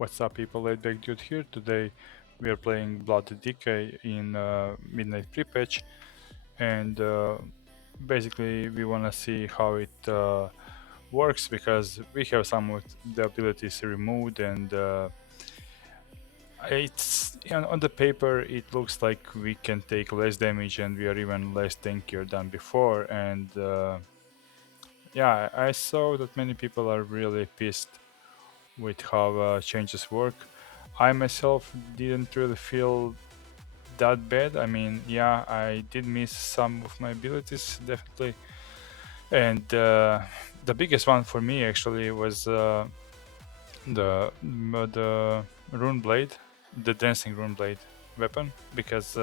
What's up, people? Laidback Dude here. Today we are playing Blood Decay in Midnight prepatch, and basically we want to see how it works because we have some of the abilities removed, and it's on the paper it looks like we can take less damage and we are even less tankier than before. And yeah, I saw that many people are really pissed with how changes work. I myself didn't really feel that bad. I mean, yeah, I did miss some of my abilities, definitely. And the biggest one for me actually was the rune blade, the dancing rune blade weapon, because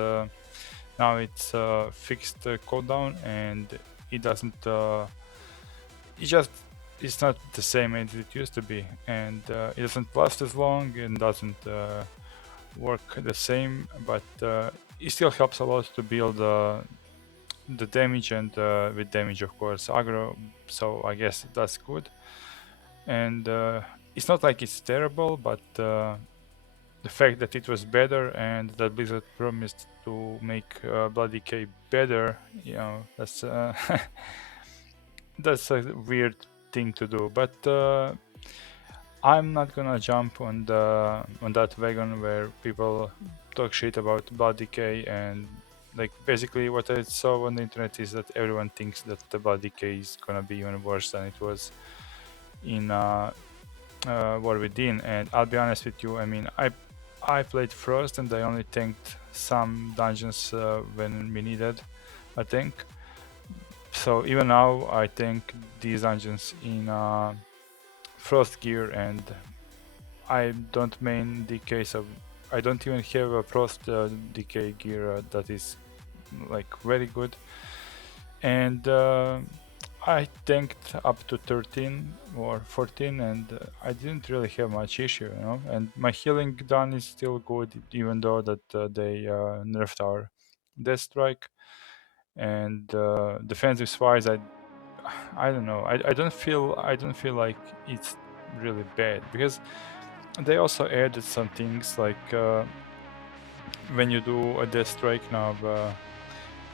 now it's fixed cooldown and it doesn't. It just it's not the same as it used to be, and it doesn't last as long and doesn't work the same, but it still helps a lot to build the damage, and with damage of course aggro, so I guess that's good. And it's not like it's terrible, but the fact that it was better and that Blizzard promised to make Blood Decay better, that's that's a weird thing to do. But I'm not gonna jump on that wagon where people talk shit about Blood Decay. And like basically what I saw on the internet is that everyone thinks that the Blood Decay is gonna be even worse than it was in War Within. And I'll be honest with you, I mean, I played Frost and I only tanked some dungeons when we needed a tank. So even now I tank these dungeons in Frost gear, and I don't main DK, so I don't even have a Frost DK gear that is like very good. And I tanked up to 13 or 14, and I didn't really have much issue, and my healing done is still good, even though that they nerfed our Death Strike. And defensive wise, I don't know, I don't feel like it's really bad, because they also added some things like when you do a Death Strike now,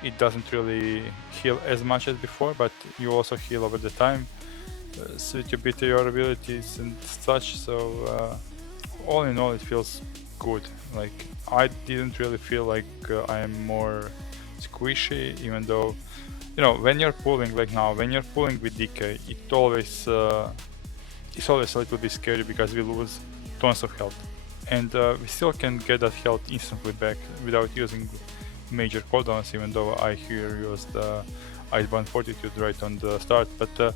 it doesn't really heal as much as before, but you also heal over the time, so you beat your abilities and such. So all in all, it feels good. Like, I didn't really feel like I am more squishy, even though, when you're pulling, like now, when you're pulling with DK, it's always a little bit scary because we lose tons of health, and we still can get that health instantly back without using major cooldowns, even though I here used Icebound Fortitude right on the start. But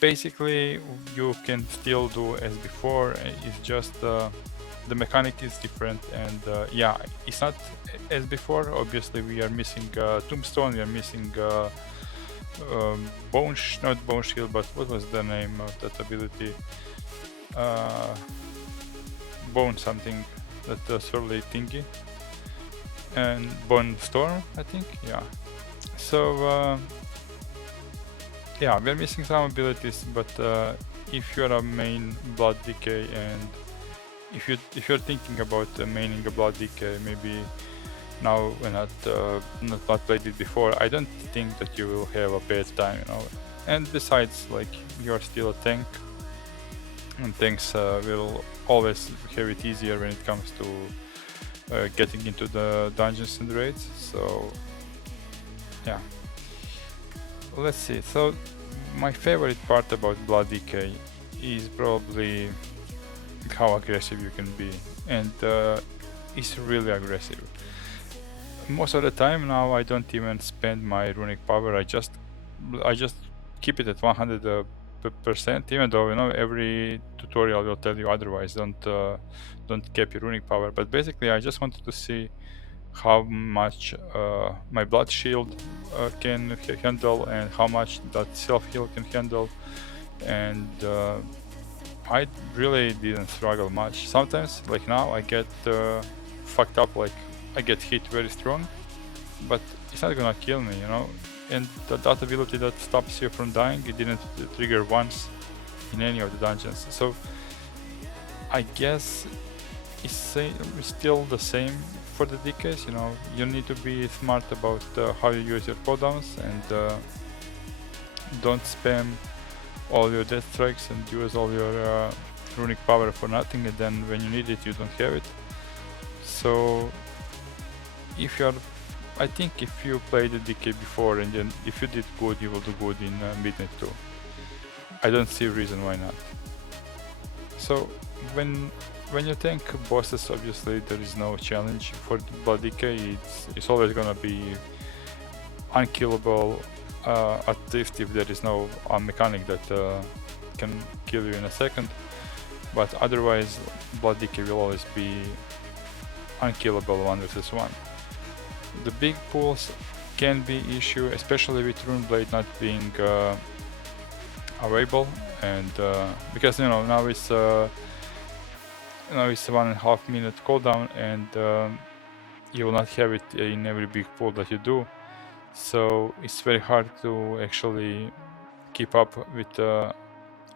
basically you can still do as before. It's just the mechanic is different, and yeah, it's not as before. Obviously we are missing Tombstone, we are missing not Bone Shield, but what was the name of that ability? Bone something, that swirly thingy, and Bone Storm, I think. Yeah, so yeah, we're missing some abilities, but if you're a main Blood Decay, and if you're thinking about maining a Blood Decay, maybe now when not played it before, I don't think that you will have a bad time, And besides, like, you're still a tank, and tanks will always have it easier when it comes to getting into the dungeons and raids. So yeah, let's see. So my favorite part about Blood Decay is probably how aggressive you can be, and it's really aggressive. Most of the time now I don't even spend my runic power. I just keep it at 100%, even though every tutorial will tell you otherwise. Don't keep your runic power. But basically I just wanted to see how much my blood shield can handle, and how much that self-heal can handle. And I really didn't struggle much. Sometimes, like now, I get fucked up, like I get hit very strong, but it's not gonna kill me, And that ability that stops you from dying, it didn't trigger once in any of the dungeons. So I guess it's still the same for the DKs. You know, you need to be smart about how you use your cooldowns, and don't spam all your death strikes and use all your runic power for nothing, and then when you need it you don't have it. So if you're, I think if you played the DK before and then if you did good, you will do good in Midnight too. I don't see a reason why not. So when you tank bosses, obviously there is no challenge for blood DK. It's always gonna be unkillable, at least if there is no mechanic that can kill you in a second. But otherwise, blood DK will always be unkillable 1 versus 1. The big pools can be issue, especially with Runeblade not being available, and because now it's 1.5 minute cooldown, and you will not have it in every big pool that you do. So it's very hard to actually keep up with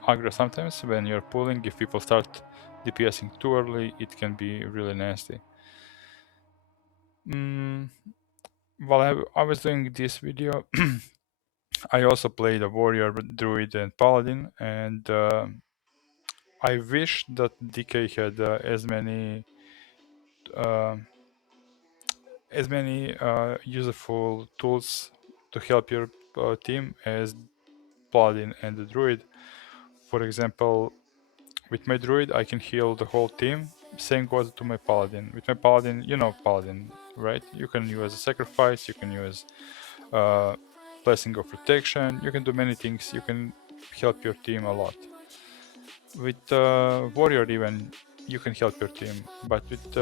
aggro sometimes when you're pulling. If people start DPSing too early, it can be really nasty. While I was doing this video, I also played a warrior, druid, and paladin, and I wish that DK had as many useful tools to help your team as paladin and the druid. For example, with my druid, I can heal the whole team. Same goes to my paladin. With my paladin, you know paladin, right? You can use a sacrifice, you can use blessing of protection, you can do many things, you can help your team a lot. With warrior even, you can help your team, but with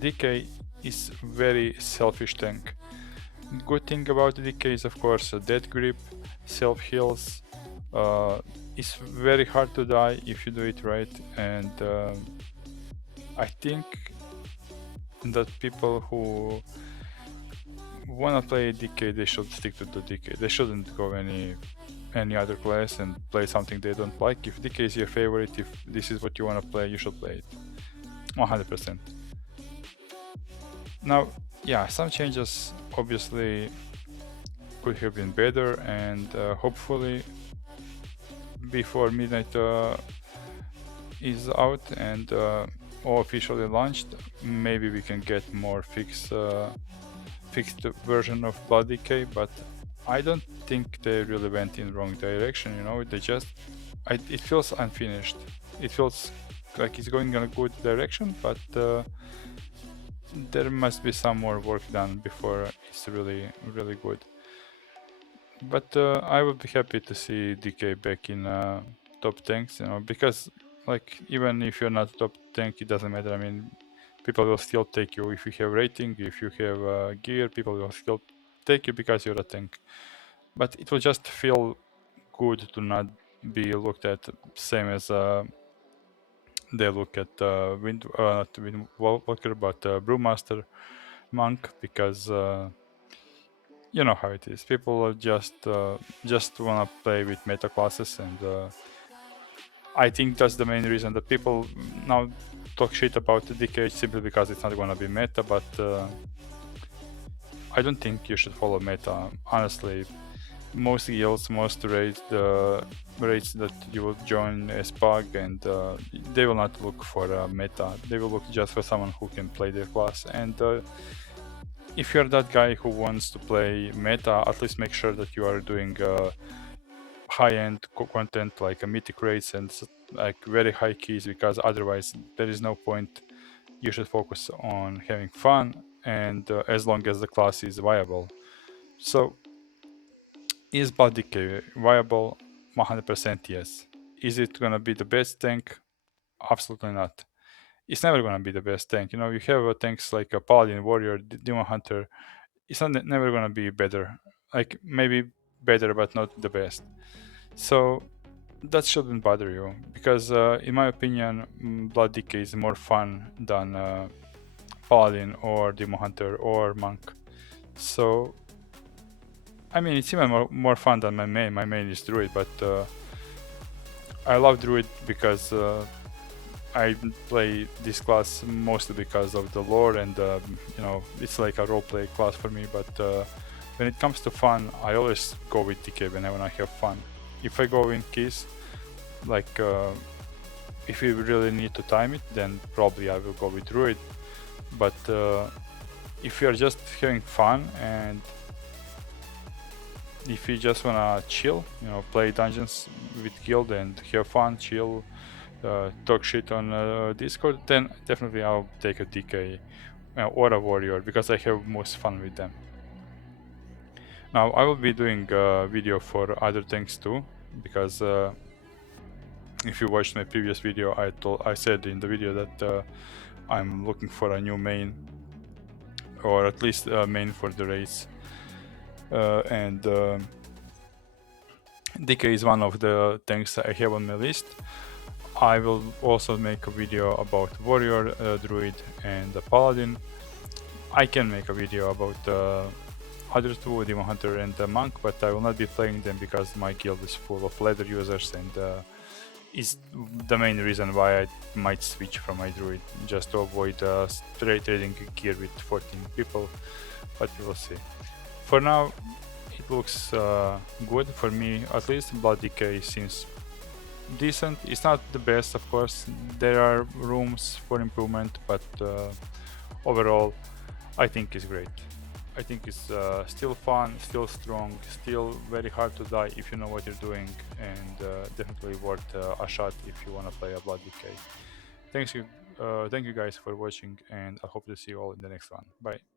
DK is very selfish tank. Good thing about DK is of course death grip, self heals. It's very hard to die if you do it right, and I think that people who wanna play DK, they should stick to the DK. They shouldn't go any other class and play something they don't like. If DK is your favorite, if this is what you wanna play, you should play it 100%. Now, yeah, some changes obviously could have been better, and hopefully before Midnight is out and officially launched, maybe we can get more fixed version of Blood Decay, but I don't think they really went in wrong direction, they just, it feels unfinished. It feels like it's going in a good direction, but there must be some more work done before it's really, really good. But I would be happy to see DK back in top tanks, because like even if you're not top tank, it doesn't matter. I mean, people will still take you if you have rating, if you have gear, people will still take you because you're a tank. But it will just feel good to not be looked at same as they look at not Windwalker, but Brewmaster Monk, because you know how it is. People just wanna play with meta classes, and I think that's the main reason that people now talk shit about the DK simply because it's not gonna be meta. But I don't think you should follow meta. Honestly, most guilds, most raids, the raids that you will join as PUG, and they will not look for meta. They will look just for someone who can play their class. And if you're that guy who wants to play meta, at least make sure that you are doing high-end content like a Mythic raids and like very high keys, because otherwise there is no point. You should focus on having fun, and as long as the class is viable. So is Blood Decay viable? 100% yes. Is it gonna be the best tank? Absolutely not. It's never gonna be the best tank. You have tanks like a Paladin, Warrior, Demon Hunter. It's never gonna be better. Like maybe better, but not the best. So that shouldn't bother you, because in my opinion, Blood Decay is more fun than Paladin or Demon Hunter or Monk. So I mean, it's even more fun than my main. My main is Druid, but I love Druid because I play this class mostly because of the lore and it's like a roleplay class for me. But when it comes to fun, I always go with DK when I have fun. If I go in keys, like if you really need to time it, then probably I will go with Druid. But if you're just having fun and if you just wanna chill, play dungeons with guild and have fun, chill, talk shit on Discord, then definitely I'll take a DK or a warrior because I have most fun with them. Now I will be doing a video for other things too, because if you watched my previous video, I said in the video that I'm looking for a new main, or at least a main for the race, and DK is one of the things I have on my list. I will also make a video about warrior, druid, and the paladin. I can make a video about the other two, demon hunter and the monk, but I will not be playing them because my guild is full of leather users, and is the main reason why I might switch from my druid, just to avoid trading gear with 14 people, but we will see. For now, it looks good for me, at least. Blood Decay seems decent. It's not the best, of course. There are rooms for improvement, but overall, I think it's great. I think it's still fun, still strong, still very hard to die if you know what you're doing, and definitely worth a shot if you want to play a Blood Decay. Thank you guys for watching, and I hope to see you all in the next one. Bye.